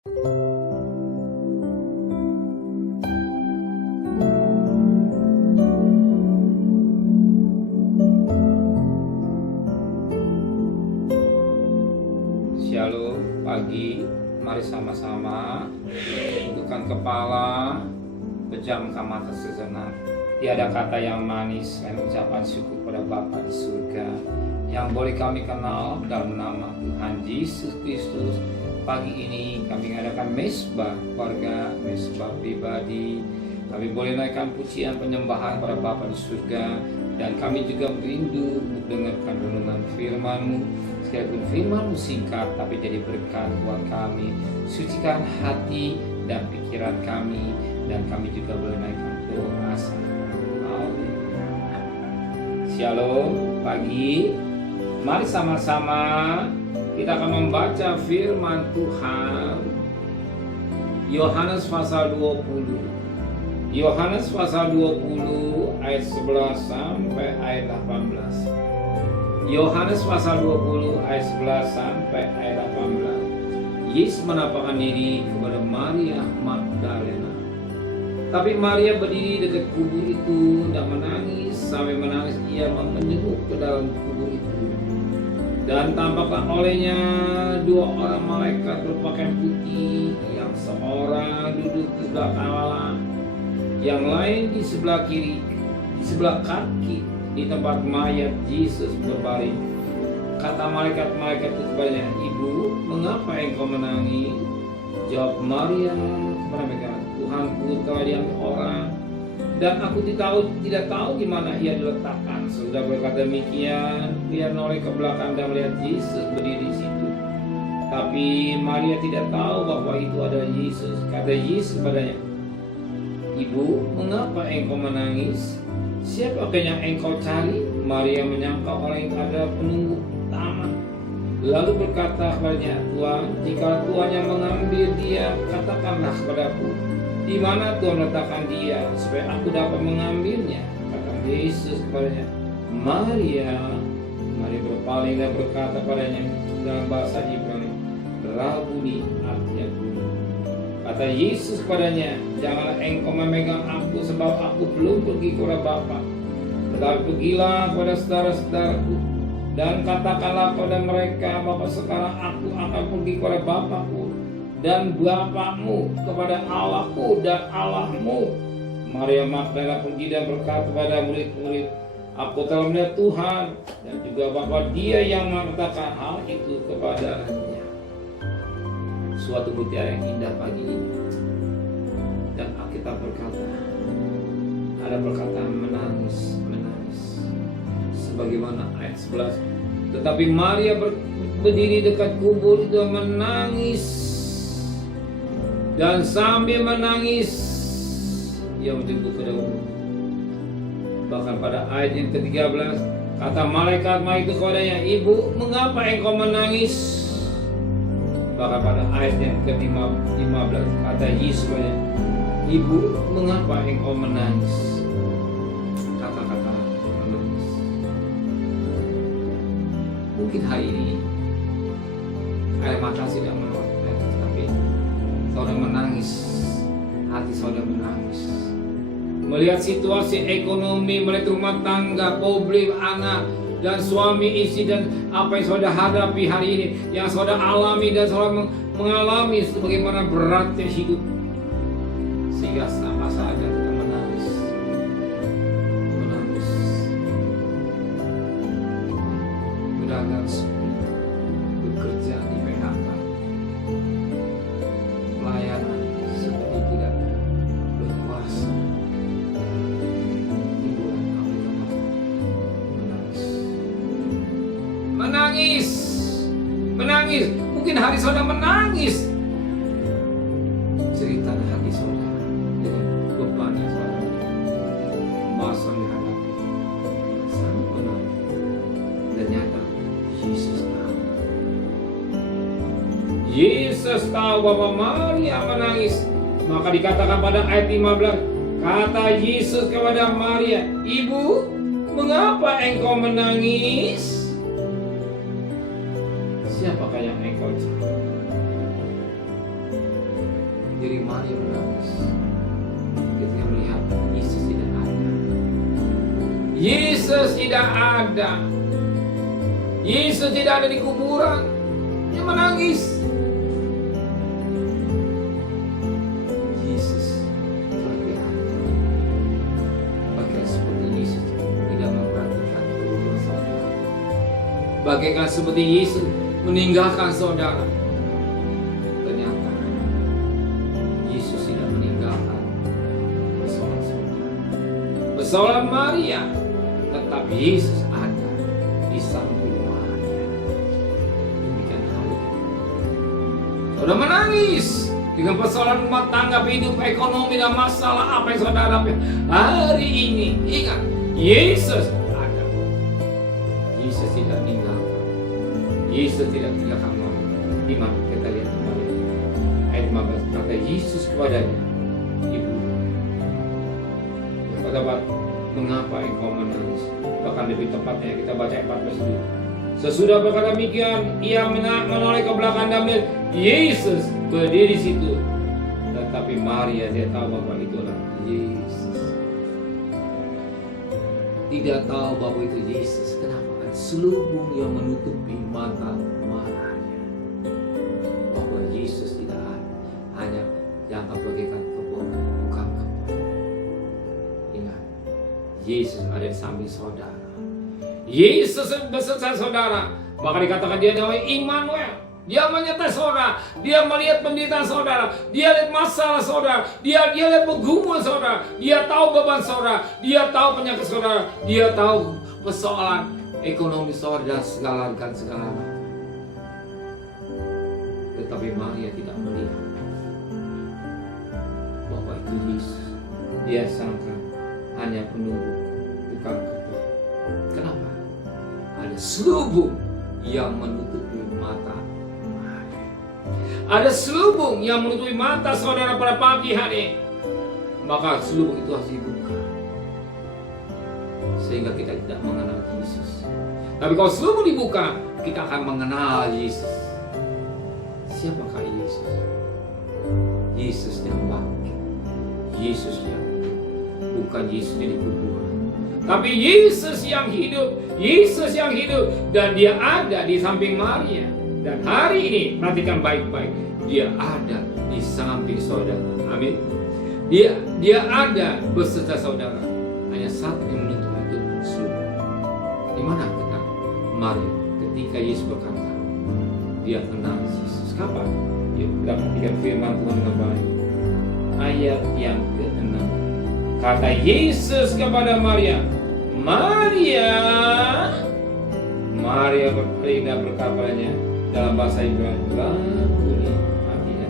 Shalom pagi, mari sama-sama tundukkan kepala, pejamkan mata sejenak. Tiada kata yang manis selain ucapan syukur pada Bapa di surga yang boleh kami kenal dalam nama Tuhan Yesus Kristus. Pagi ini kami mengadakan mesbah keluarga, mesbah pribadi. Kami boleh naikkan pujian penyembahan pada Bapa di surga, dan kami juga merindu mendengarkan renungan firman-Mu. Sekalipun firman-Mu singkat tapi jadi berkat buat kami. Sucikan hati dan pikiran kami, dan kami juga boleh naikkan doa. Shalom pagi, mari sama-sama kita akan membaca firman Tuhan. Yohanes pasal 20. Yohanes pasal 20 ayat 11 sampai ayat 18. Yohanes pasal 20 ayat 11 sampai ayat 18. Yesus menampakkan diri kepada Maria Magdalena. Tapi Maria berdiri dekat kubur itu dan menangis. Sampai menangis ia menjenguk ke dalam kubur itu. Dan tampaklah olehnya dua orang malaikat berpakaian putih, yang seorang duduk di sebelah kanan, yang lain di sebelah kiri, di sebelah kaki, di tempat mayat Yesus berbaring. Kata malaikat-malaikat itu kepadanya, "Ibu, mengapa engkau menangis?" Jawab Maria kepada mereka, "Tuhanku telah diambil orang, dan aku tidak tahu di mana ia diletakkan." Sudah berkata demikian, ia menoleh ke belakang dan melihat Yesus berdiri di situ. Tapi Maria tidak tahu bahwa itu adalah Yesus. Kata Yesus kepadanya, "Ibu, mengapa engkau menangis? Siapakah yang engkau cari?" Maria menyangka orang itu adalah penunggu taman. Lalu berkata kepadanya, "Tuhan, jika Tuhan yang mengambil dia, katakanlah kepadaku, di mana Tuhan letakkan dia, supaya aku dapat mengambilnya." Kata Yesus kepadanya, "Maria." Maria berpaling dan berkata padanya dalam bahasa Ibrani, "Rabuni," artinya guru. Kata Yesus kepadanya, "Janganlah engkau memegang aku, sebab aku belum pergi kepada Bapa. Tetapi pergilah kepada saudara-saudaraku dan katakanlah kepada mereka bahwa sekarang aku akan pergi kepada Bapakku dan Bapakmu, kepada Allahku dan Allahmu." Maria Magdalena pergi dan berkata kepada murid-murid, "Aku telah melihat Tuhan, dan juga bahwa Dia yang mengatakan hal itu kepadanya." Suatu mutiara yang indah pagi ini. Dan Alkitab berkata, ada perkataan menangis. Sebagaimana ayat 11. Tetapi Maria berdiri dekat kubur itu menangis. Dan sambil menangis, ia menjenguk ke dalam. Bahkan pada ayat yang ke-13, kata malaikat itu kepadanya, "Ibu, mengapa engkau menangis?" Bahkan pada ayat yang ke-15, kata Yesus kepadanya, "Ibu, mengapa engkau menangis?" Kata-kata menangis. Mungkin hari ini air mata tidak menuai, tapi saudara menangis, hati saudara menangis. Melihat situasi ekonomi, melihat rumah tangga, problem anak, dan suami istri, dan apa yang saudara hadapi hari ini, yang saudara alami dan saudara mengalami bagaimana beratnya hidup, sehingga sama saja kita menangis. Berdagang sepi, bekerja di PHK, pelayanan seperti tidak berkuasa. Menangis. Mungkin hari saudara menangis. Cerita hati saudara dengan beban yang saudara masa dihadapi sangat benar. Dan nyata Yesus tahu bahwa Maria menangis. Maka dikatakan pada ayat 15, kata Yesus kepada Maria, "Ibu, mengapa engkau menangis? Siapakah yang engkau cari?" Jadi Maria menangis ketika melihat Yesus tidak ada. Yesus tidak ada. Yesus tidak ada di kuburan. Dia menangis. Yesus telah ada. Bagaikan seperti Yesus tidak memperhatikan kedua saudara. Bagaikan seperti Yesus meninggalkan saudara. Ternyata Yesus tidak meninggalkan persoalan saudara. Persoalan Maria, tetapi Yesus ada di samping Maria. Demikian hal itu. Saudara menangis dengan persoalan rumah tangga, hidup, ekonomi, dan masalah apa yang saudara hadapi hari ini. Ingat, Yesus ada. Yesus tidak meninggalkan. Yesus tidak meninggalkan Maria. Di mana kita lihat kembali ayat 15, kata Yesus kepadanya, ibu, kata mengapa engkau menangis? Bahkan lebih tepatnya kita baca ayat 14 dulu. Sesudah berkata demikian, ia menoleh ke belakang dan melihat Yesus berdiri di situ. Tetapi Maria, dia tahu bahwa itulah Yesus. Tidak tahu bahwa itu Yesus. Kenapa? Kan selubung yang menutupi mata Maria. Bahwa Yesus tidak ada, hanya dianggap bagaikan kebun, bukan kebun. Ingat, Yesus ada di samping saudara. Yesus beserta saudara. Maka dikatakan dia namanya Immanuel. Dia menyertai saudara. Dia melihat penderitaan saudara. Dia lihat masalah saudara. Dia lihat pergumulan saudara. Dia tahu beban saudara. Dia tahu penyakit saudara. Dia tahu persoalan ekonomi saudara dan segala macam. Tetapi Maria tidak melihat bahwa itu Yesus. Dia sangka hanya penunggu, bukan ketua. Kenapa? Ada selubung yang menutupi mata Maria. Ada selubung yang menutupi mata saudara pada pagi hari. Maka selubung itu harus dibuka, sehingga kita tidak mengenal Yesus. Tapi kalau selubung dibuka, kita akan mengenal Yesus. Siapakah Yesus? Yesus yang bangkit. Yesus yang bukan Yesus yang dikubur, tapi Yesus yang hidup. Yesus yang hidup, dan dia ada di samping Maria. Dan hari ini perhatikan baik-baik, dia ada di samping saudara. Amin. Dia ada beserta saudara. Hanya satu yang menutup itu selubung. Di mana kita? Maria, ketika Yesus berkata, dia kenal Yesus. Kapan? Yuk kita perhatikan firman Tuhan dengan baik. Ayat yang ke-6. Kata Yesus kepada Maria, Maria. Maria berpaling dan berkata dalam bahasa Ibrani, Rabbuni, artinya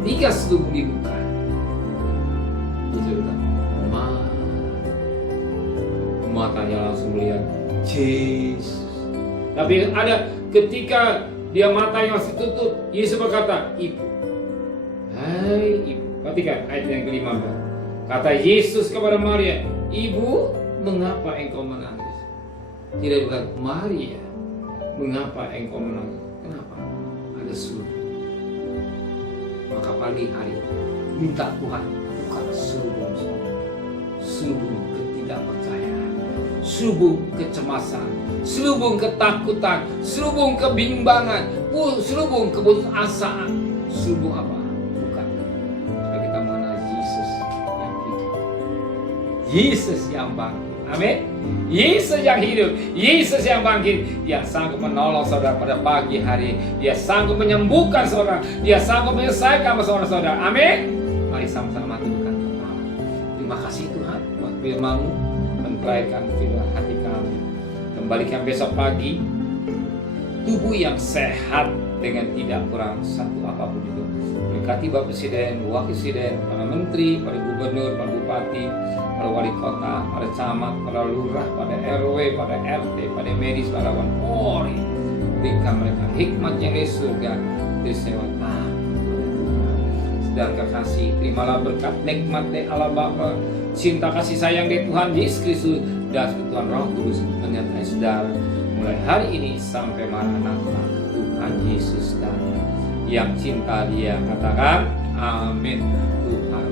ketika selubung dibuka, Yesus bilang, matanya langsung melihat Yesus. Tapi ada ketika dia matanya masih tutup, Yesus berkata, ibu. Hai ibu. Perhatikan ayat yang ke-15. Kata Yesus kepada Maria, ibu, mengapa engkau menangis? Tidak berkata, Maria, mengapa engkau menangis? Kenapa? Ada selubung. Maka pagi hari minta Tuhan buka selubung, selubung ketidakpercayaan, selubung kecemasan, selubung ketakutan, selubung kebimbangan, selubung keputusasaan. Selubung apa? Yesus yang bangkit. Amin. Yesus yang hidup. Yesus yang bangkit. Dia sanggup menolong saudara pada pagi hari. Dia sanggup menyembuhkan saudara. Dia sanggup menyelesaikan masalah saudara. Amin. Mari sama-sama tundukkan kepala. Terima kasih Tuhan buat firman-Mu, mencahaykan firman hati kami. Kembalikan besok pagi tubuh yang sehat dengan tidak kurang satu apapun itu. Berkati Bapak Presiden, Wakil Presiden, para Menteri, para Gubernur, para Bupati, para Wali Kota, para Camat, para Lurah, pada RW, pada RT, pada medis, para Wan Polri. Berikan mereka hikmat yang dari surga, dari sewa Saudara kekasih, terimalah berkat nikmat dari Allah Bapa, cinta kasih sayang dari Tuhan Yesus Kristus, dan Tuhan Roh Kudus menyertai saudara mulai hari ini sampai Maranatha, Tuhan Yesus datang. yang cinta Dia. Katakan amin. Tuhan